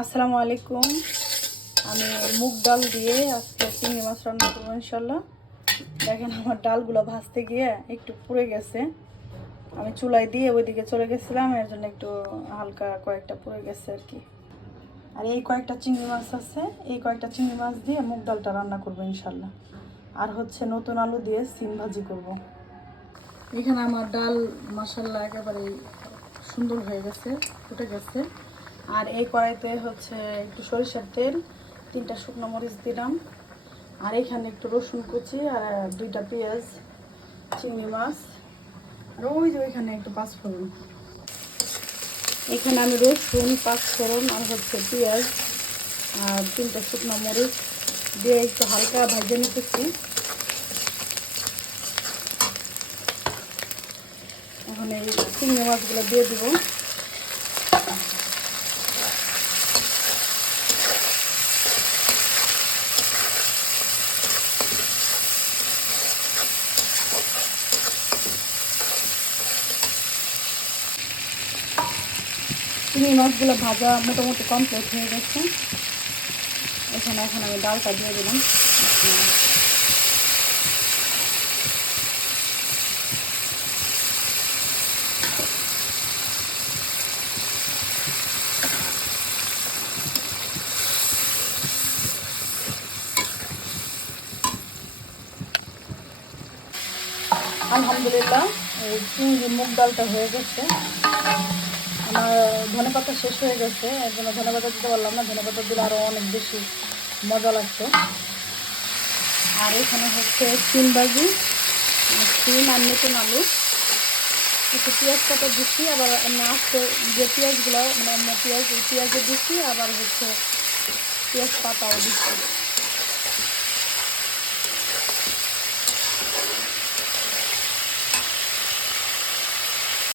আসসালামু আলাইকুম। আমি মুগ ডাল দিয়ে আজকে চিংড়ি মাছ রান্না করবো ইনশাল্লাহ। দেখেন আমার ডালগুলো ভাজতে গিয়ে একটু পুড়ে গেছে। আমি চুলায় দিয়ে ওইদিকে চলে গেছিলাম, এর জন্য একটু হালকা কয়েকটা পুড়ে গেছে আর কি। আর এই কয়েকটা চিংড়ি মাছ আছে, এই কয়েকটা চিংড়ি মাছ দিয়ে মুগ ডালটা রান্না করবো ইনশাল্লাহ। আর হচ্ছে নতুন আলু দিয়ে সিম ভাজি করব। এখানে আমার ডাল মাশাল্লাহ একেবারে সুন্দর হয়ে গেছে, ফুটে গেছে। আর এই কড়াইতে হচ্ছে একটু সরিষার তেল, 3টা শুকনো মরিচ দিলাম, আর এখানে একটু রসুন কুচি আর 2টা পেঁয়াজ, চিংড়ি মাছ, আর ওই যে ওইখানে একটু পাঁচফোড়ন। এখানে আমি রসুন, পাঁচফোড়ন আর হচ্ছে পেঁয়াজ আর 3টা শুকনো মরিচ দিয়ে একটু হালকা ভেজে নিতেছি। এখন এই চিংড়ি মাছগুলো দিয়ে দেবো। চিংড়ি মাছগুলো ভাজা মোটামুটি কমপ্লিট হয়ে গেছে। এখন আমি ডালটা দিয়ে দিলাম। আলহামদুলিল্লাহ, এই চিংড়ি মুগ ডালটা হয়ে গেছে। আমার ধনেপাতা শেষ হয়ে গেছে, এর জন্য ধনেপাতা দিতে পারলাম না। ধনেপাতা দিলে আরও অনেক বেশি মজা লাগতো। আর এখানে হচ্ছে সিম ভাজি, সিম আর নতুন আলু, একটু পেঁয়াজ কাটা দিচ্ছি, আবার আস্তে যে পেঁয়াজগুলো মানে পেঁয়াজও দিচ্ছি, আবার হচ্ছে পেঁয়াজ পাতাও দিচ্ছি।